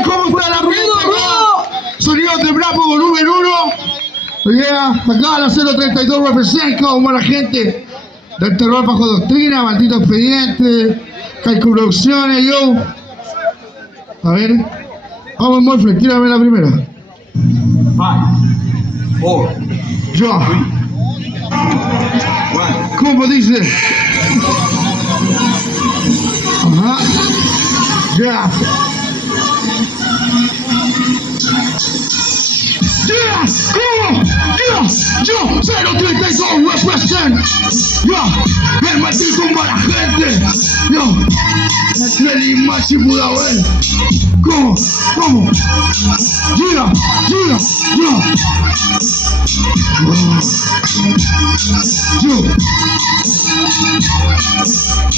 Bien, ¿cómo está la rueda? Sonidos de Bravo, volumen 1. Yeah, acá la 032 representa como la gente del terror bajo doctrina, maldito expediente, Calco Producciones, yo. A ver, vamos, Morfred, tírame la primera. 5, 4, Ya. 1. ¿Cómo dice? Ajá. Ya. Yes! ¿Cómo? Yes! Yo, 032 represent. Yo, el maldito mala gente. Yo, Nelly Machi Budahuel. ¿Cómo? ¿Cómo? Yeah, yeah, yeah. Yo.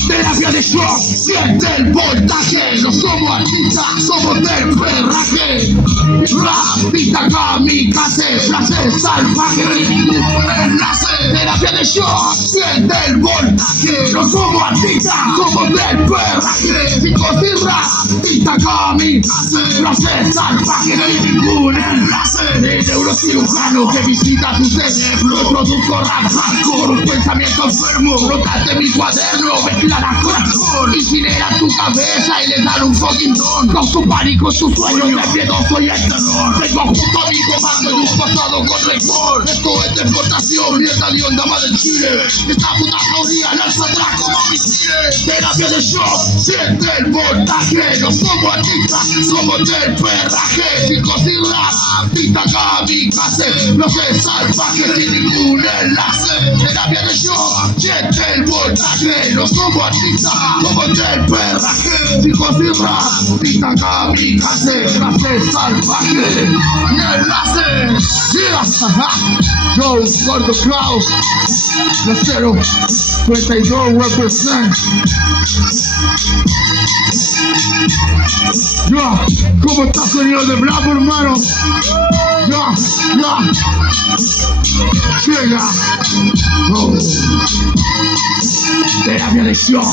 Terapia de shock, siente el voltaje. No somos artistas, somos del perraje. Rapita kamikaze, frase salvaje. Enlace, terapia de shock, siente el voltaje. No somos artistas, somos del perraje. Psicos y rapita kamikaze, frase salvaje. Ningún enlace de neurocirujano que visita tu cerebro. Produzco rap hardcore, un pensamiento enfermo. Notate mi cuaderno, mezclarás con alcohol. Incinera tu cabeza y le dan un fucking don. Causo pánico en tus sueños, de miedoso y el terror. Vengo junto a mi comando y un pasado con récord. Esto es deportación, mierda de onda más del Chile. Esta puta jauría lanza atrás como misiles. Terapia de shock, siente el voltaje. No somos artistas, somos del perraje. Chicos y rap, pita kamikaze. No se salvaje sin ningún enlace. Terapia de shock, siente el voltaje. No somos artistas, somos del perraje. Chicos y rap, pita kamikaze. No se salvaje ni enlace. Yo, Gordo Klaus, la 032 represent. Ya, ¿cómo está sonido de Bravo, hermano? Ya, ya. Llega. Oh. Terapia de shock.